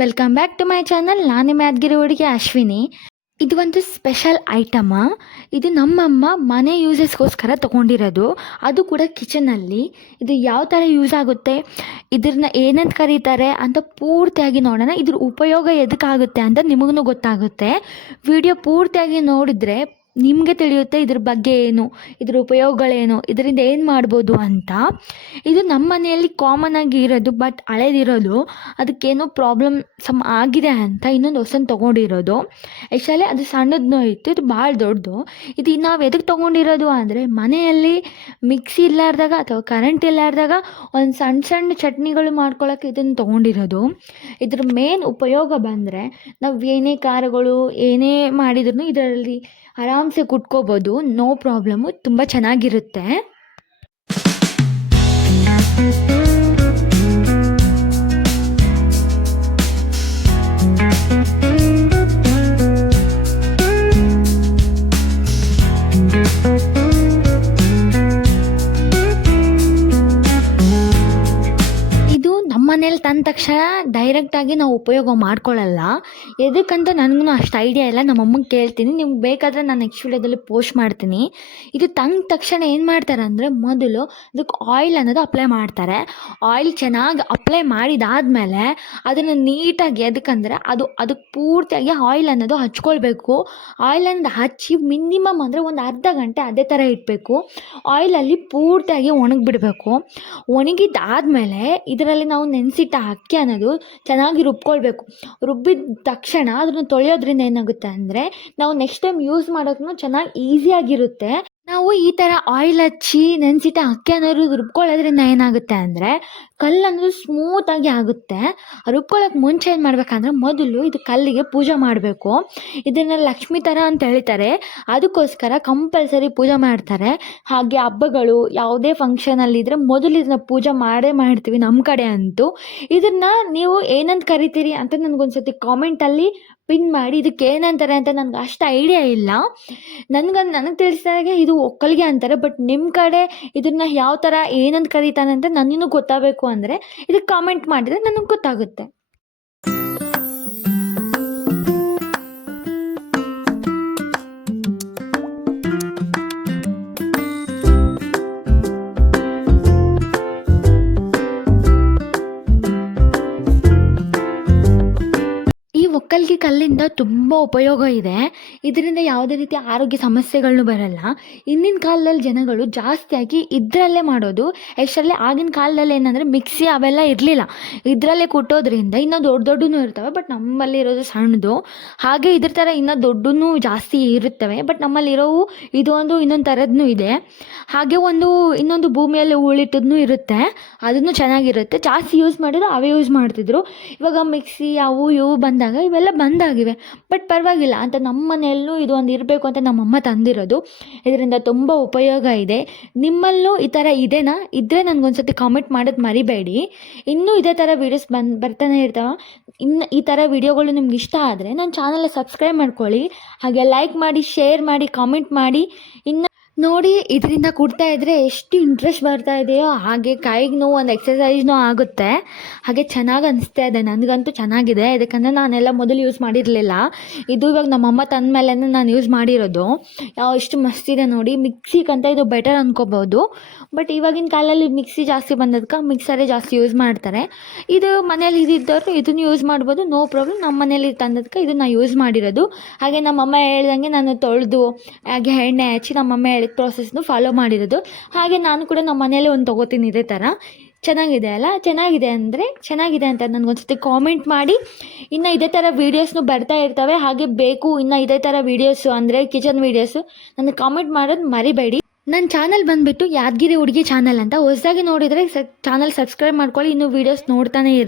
Welcome back to my channel. ನಾನು ನಿಮ್ಮ ಯಾದಗಿರಿ ಹುಡುಗಿ ಅಶ್ವಿನಿ. ಇದು ಒಂದು ಸ್ಪೆಷಲ್ ಐಟಮ. ಇದು ನಮ್ಮಮ್ಮ ಮನೆ ಯೂಸಸ್ಗೋಸ್ಕರ ತೊಗೊಂಡಿರೋದು, ಅದು ಕೂಡ ಕಿಚನಲ್ಲಿ. ಇದು ಯಾವ ಥರ ಯೂಸ್ ಆಗುತ್ತೆ, ಇದನ್ನ ಏನಂತ ಕರೀತಾರೆ ಅಂತ ಪೂರ್ತಿಯಾಗಿ ನೋಡೋಣ. ಇದ್ರ ಉಪಯೋಗ ಎದಕ್ಕಾಗುತ್ತೆ ಅಂತ ನಿಮಗೂ ಗೊತ್ತಾಗುತ್ತೆ. ವಿಡಿಯೋ ಪೂರ್ತಿಯಾಗಿ ನೋಡಿದ್ರೆ ನಿಮಗೆ ತಿಳಿಯುತ್ತೆ ಇದ್ರ ಬಗ್ಗೆ ಏನು, ಇದ್ರ ಉಪಯೋಗಗಳೇನು, ಇದರಿಂದ ಏನು ಮಾಡ್ಬೋದು ಅಂತ. ಇದು ನಮ್ಮ ಮನೆಯಲ್ಲಿ ಕಾಮನ್ ಆಗಿ ಇರೋದು, ಬಟ್ ಹಳೇದಿರೋದು. ಅದಕ್ಕೇನೋ ಪ್ರಾಬ್ಲಮ್ ಆಗಿದೆ ಅಂತ ಇನ್ನೊಂದು ಹೊಸನ್ನು ತೊಗೊಂಡಿರೋದು. ಆ್ಯಕ್ಚುಲಿ ಅದು ಸಣ್ಣದನ್ನೂ ಇತ್ತು, ಇದು ಭಾಳ ದೊಡ್ಡದು. ಇದು ನಾವು ಎದಕ್ಕೆ ತೊಗೊಂಡಿರೋದು ಅಂದರೆ, ಮನೆಯಲ್ಲಿ ಮಿಕ್ಸಿ ಇಲ್ಲಾರ್ದಾಗ ಅಥವಾ ಕರೆಂಟ್ ಇಲ್ಲಾರ್ದಾಗ ಒಂದು ಸಣ್ಣ ಸಣ್ಣ ಚಟ್ನಿಗಳು ಮಾಡ್ಕೊಳ್ಳೋಕೆ ಇದನ್ನು ತೊಗೊಂಡಿರೋದು. ಇದ್ರ ಮೇನ್ ಉಪಯೋಗ ಬಂದರೆ, ನಾವು ಏನೇ ಖಾರಗಳು ಏನೇ ಮಾಡಿದ್ರು ಇದರಲ್ಲಿ ಆರಾಮ್ಸೆ ಕುಟ್ಕೋಬೋದು, ನೋ ಪ್ರಾಬ್ಲಮ್ಮು. ತುಂಬ ಚೆನ್ನಾಗಿರುತ್ತೆ. ಮನೇಲಿ ತಂದ ತಕ್ಷಣ ಡೈರೆಕ್ಟಾಗಿ ನಾವು ಉಪಯೋಗ ಮಾಡ್ಕೊಳ್ಳಲ್ಲ. ಎದಕ್ಕಂತ ನನಗೂ ಅಷ್ಟು ಐಡಿಯಾ ಇಲ್ಲ. ನಮ್ಮಮ್ಮಂಗೆ ಕೇಳ್ತೀನಿ, ನಿಮ್ಗೆ ಬೇಕಾದರೆ ನಾನು ನೆಕ್ಸ್ಟ್ ವೀಡಿಯೋದಲ್ಲಿ ಪೋಸ್ಟ್ ಮಾಡ್ತೀನಿ. ಇದು ತಂದ ತಕ್ಷಣ ಏನು ಮಾಡ್ತಾರೆ ಅಂದರೆ, ಮೊದಲು ಅದಕ್ಕೆ ಆಯಿಲ್ ಅನ್ನೋದು ಅಪ್ಲೈ ಮಾಡ್ತಾರೆ. ಆಯಿಲ್ ಚೆನ್ನಾಗಿ ಅಪ್ಲೈ ಮಾಡಿದಾದಮೇಲೆ ಅದನ್ನು ನೀಟಾಗಿ, ಎದಕ್ಕಂದರೆ ಅದಕ್ಕೆ ಪೂರ್ತಿಯಾಗಿ ಆಯಿಲ್ ಅನ್ನೋದು ಹಚ್ಕೊಳ್ಬೇಕು. ಆಯಿಲ್ ಅನ್ನೋದು ಹಚ್ಚಿ ಮಿನಿಮಮ್ ಅಂದರೆ ಒಂದು ಅರ್ಧ ಗಂಟೆ ಅದೇ ಥರ ಇಡಬೇಕು. ಆಯಿಲಲ್ಲಿ ಪೂರ್ತಿಯಾಗಿ ಒಣಗಿಬಿಡಬೇಕು. ಒಣಗಿದಾದಮೇಲೆ ಇದರಲ್ಲಿ ನಾವು ನೆನೆಸಿಟ್ಟ ಅಕ್ಕಿ ಅನ್ನೋದು ಚೆನ್ನಾಗಿ ರುಬ್ಕೊಳ್ಬೇಕು. ರುಬ್ಬಿದ ತಕ್ಷಣ ಅದನ್ನು ತೊಳೆಯೋದ್ರಿಂದ ಏನಾಗುತ್ತೆ ಅಂದರೆ, ನಾವು ನೆಕ್ಸ್ಟ್ ಟೈಮ್ ಯೂಸ್ ಮಾಡೋಕ್ಕೂ ಚೆನ್ನಾಗಿ ಈಸಿಯಾಗಿರುತ್ತೆ. ನಾವು ಈ ಥರ ಆಯಿಲ್ ಹಚ್ಚಿ ನೆನೆಸಿಟ್ಟ ಅಕ್ಕಿ ಅನ್ನೋದು ರುಬ್ಕೊಳ್ಳೋದ್ರಿಂದ ಏನಾಗುತ್ತೆ ಅಂದರೆ, ಕಲ್ಲು ಅನ್ನೋದು ಸ್ಮೂತಾಗಿ ಆಗುತ್ತೆ. ರುಬ್ಕೊಳ್ಳೋಕೆ ಮುಂಚೆ ಏನು ಮಾಡಬೇಕಂದ್ರೆ, ಮೊದಲು ಇದು ಕಲ್ಲಿಗೆ ಪೂಜೆ ಮಾಡಬೇಕು. ಇದನ್ನು ಲಕ್ಷ್ಮೀ ಥರ ಅಂತ ಹೇಳ್ತಾರೆ, ಅದಕ್ಕೋಸ್ಕರ ಕಂಪಲ್ಸರಿ ಪೂಜೆ ಮಾಡ್ತಾರೆ. ಹಾಗೆ ಹಬ್ಬಗಳು ಯಾವುದೇ ಫಂಕ್ಷನಲ್ಲಿದ್ದರೆ ಮೊದಲು ಇದನ್ನ ಪೂಜೆ ಮಾಡೇ ಮಾಡ್ತೀವಿ ನಮ್ಮ ಕಡೆ ಅಂತೂ. ಇದನ್ನು ನೀವು ಏನಂತ ಕರಿತೀರಿ ಅಂತ ನನಗೊಂದ್ಸತಿ ಕಾಮೆಂಟಲ್ಲಿ ಪಿನ್ ಮಾಡಿ. ಇದಕ್ಕೆ ಏನಂತಾರೆ ಅಂತ ನನಗೆ ಅಷ್ಟು ಐಡಿಯಾ ಇಲ್ಲ. ನನಗೆ ತಿಳಿಸಿದಾಗೆ ಇದು ಒಕ್ಕಲಿಗೆ ಅಂತಾರೆ, ಬಟ್ ನಿಮ್ಮ ಕಡೆ ಇದನ್ನು ಯಾವ ಥರ ಏನಂತ ಕರೀತಾನೆ ಅಂತ ನನಗೂ ಗೊತ್ತಾಗಬೇಕು ಅಂದರೆ ಇದಕ್ಕೆ ಕಾಮೆಂಟ್ ಮಾಡಿದರೆ ನನಗೆ ಗೊತ್ತಾಗುತ್ತೆ. ಒಕ್ಕಲಿಗೆ ಕಲ್ಲಿಂದ ತುಂಬ ಉಪಯೋಗ ಇದೆ. ಇದರಿಂದ ಯಾವುದೇ ರೀತಿಯ ಆರೋಗ್ಯ ಸಮಸ್ಯೆಗಳನ್ನೂ ಬರಲ್ಲ. ಹಿಂದಿನ ಕಾಲದಲ್ಲಿ ಜನಗಳು ಜಾಸ್ತಿಯಾಗಿ ಇದರಲ್ಲೇ ಮಾಡೋದು. ಎಷ್ಟರಲ್ಲಿ ಆಗಿನ ಕಾಲದಲ್ಲಿ ಏನಂದರೆ ಮಿಕ್ಸಿ ಅವೆಲ್ಲ ಇರಲಿಲ್ಲ, ಇದರಲ್ಲೇ ಕುಟ್ಟೋದ್ರಿಂದ ಇನ್ನೂ ದೊಡ್ಡನೂ ಇರ್ತವೆ, ಬಟ್ ನಮ್ಮಲ್ಲಿ ಇರೋದು ಸಣ್ಣದು. ಹಾಗೆ ಇದ್ರ ಥರ ಇನ್ನೂ ದೊಡ್ಡನೂ ಜಾಸ್ತಿ ಇರುತ್ತವೆ, ಬಟ್ ನಮ್ಮಲ್ಲಿರೋವು ಇದು ಇನ್ನೊಂದು ಥರದ್ದು ಇದೆ. ಹಾಗೆ ಇನ್ನೊಂದು ಭೂಮಿಯಲ್ಲಿ ಉಳಿಟದ್ದು ಇರುತ್ತೆ, ಅದನ್ನು ಚೆನ್ನಾಗಿರುತ್ತೆ. ಜಾಸ್ತಿ ಯೂಸ್ ಮಾಡಿದ್ರು ಅವೇ ಯೂಸ್ ಮಾಡ್ತಿದ್ರು. ಇವಾಗ ಮಿಕ್ಸಿ ಅವು ಇವು ಬಂದಾಗ ಇವೆಲ್ಲ ಬಂದಾಗಿವೆ, ಬಟ್ ಪರವಾಗಿಲ್ಲ ಅಂತ ನಮ್ಮ ಮನೆಯಲ್ಲೂ ಇದು ಒಂದು ಇರಬೇಕು ಅಂತ ನಮ್ಮಮ್ಮ ತಂದಿರೋದು. ಇದರಿಂದ ತುಂಬ ಉಪಯೋಗ ಇದೆ. ನಿಮ್ಮಲ್ಲೂ ಈ ಥರ ಇದೆನಾ? ಇದ್ದರೆ ನನಗೊಂದ್ಸತಿ ಕಾಮೆಂಟ್ ಮಾಡೋದು ಮರಿಬೇಡಿ. ಇನ್ನೂ ಇದೇ ಥರ ವೀಡಿಯೋಸ್ ಬರ್ತಾನೆ ಇರ್ತಾವೆ. ಇನ್ನು ಈ ಥರ ವೀಡಿಯೋಗಳು ನಿಮ್ಗೆ ಇಷ್ಟ ಆದರೆ ನನ್ನ ಚಾನಲ್ನ ಸಬ್ಸ್ಕ್ರೈಬ್ ಮಾಡ್ಕೊಳ್ಳಿ. ಹಾಗೆ ಲೈಕ್ ಮಾಡಿ, ಶೇರ್ ಮಾಡಿ, ಕಾಮೆಂಟ್ ಮಾಡಿ. ಇನ್ನು ನೋಡಿ, ಇದರಿಂದ ಕುಡ್ತಾ ಇದ್ದರೆ ಎಷ್ಟು ಇಂಟ್ರೆಸ್ಟ್ ಬರ್ತಾ ಇದೆಯೋ ಹಾಗೆ ಕೈಗೆ ನೋವು, ಒಂದು ಎಕ್ಸಸೈಸ್ನೂ ಆಗುತ್ತೆ. ಹಾಗೆ ಚೆನ್ನಾಗಿ ಅನಿಸ್ತಾ ಇದೆ, ನನಗಂತೂ ಚೆನ್ನಾಗಿದೆ. ಯಾಕಂದರೆ ನಾನೆಲ್ಲ ಮೊದಲು ಯೂಸ್ ಮಾಡಿರಲಿಲ್ಲ. ಇದು ಇವಾಗ ನಮ್ಮಮ್ಮ ತಂದ ಮೇಲೆ ನಾನು ಯೂಸ್ ಮಾಡಿರೋದು. ಎಷ್ಟು ಮಸ್ತಿದೆ ನೋಡಿ. ಮಿಕ್ಸಿಗಂತ ಇದು ಬೆಟರ್ ಅಂದ್ಕೋಬೋದು, ಬಟ್ ಇವಾಗಿನ ಕಾಲದಲ್ಲಿ ಮಿಕ್ಸಿ ಜಾಸ್ತಿ ಬಂದದಕ್ಕೆ ಮಿಕ್ಸರೇ ಜಾಸ್ತಿ ಯೂಸ್ ಮಾಡ್ತಾರೆ. ಇದು ಮನೇಲಿ ಇದ್ದಿದ್ದವರು ಇದನ್ನು ಯೂಸ್ ಮಾಡ್ಬೋದು, ನೋ ಪ್ರಾಬ್ಲಮ್. ನಮ್ಮ ಮನೇಲಿ ತಂದದಕ್ಕೆ ಇದನ್ನು ಯೂಸ್ ಮಾಡಿರೋದು. ಹಾಗೆ ನಮ್ಮಮ್ಮ ಹೇಳ್ದಂಗೆ ನಾನು ತೊಳೆದು ಹಾಗೆ ಎಣ್ಣೆ ಹಚ್ಚಿ ನಮ್ಮಮ್ಮ ಹೇಳಿದ ಪ್ರೋಸೆಸ್ನು ಫಾಲೋ ಮಾಡಿರೋದು. ಹಾಗೆ ನಾನು ಕೂಡ ನಮ್ಮ ಮನೇಲಿ ಒಂದು ತೊಗೋತೀನಿ ಇದೇ ಥರ. ಚೆನ್ನಾಗಿದೆ ಅಲ್ಲ? ಚೆನ್ನಾಗಿದೆ ಅಂದರೆ ಚೆನ್ನಾಗಿದೆ ಅಂತ ನನಗೊಂದ್ಸತಿ ಕಾಮೆಂಟ್ ಮಾಡಿ. ಇನ್ನು ಇದೇ ಥರ ವೀಡಿಯೋಸ್ನು ಬರ್ತಾ ಇರ್ತವೆ. ಹಾಗೆ ಬೇಕು ಇನ್ನು ಇದೇ ಥರ ವೀಡಿಯೋಸು ಅಂದರೆ ಕಿಚನ್ ವೀಡಿಯೋಸು ನನಗೆ ಕಾಮೆಂಟ್ ಮಾಡೋದು ಮರಿಬೇಡಿ. ನನ್ನ ಚಾನಲ್ ಬಂದುಬಿಟ್ಟು ಯಾದಗಿರಿ ಹುಡುಗಿ ಚಾನಲ್ ಅಂತ. ಹೊಸದಾಗಿ ನೋಡಿದರೆ ಚಾನಲ್ ಸಬ್ಸ್ಕ್ರೈಬ್ ಮಾಡ್ಕೊಳ್ಳಿ. ಇನ್ನೂ ವೀಡಿಯೋಸ್ ನೋಡ್ತಾನೆ ಇರಿ.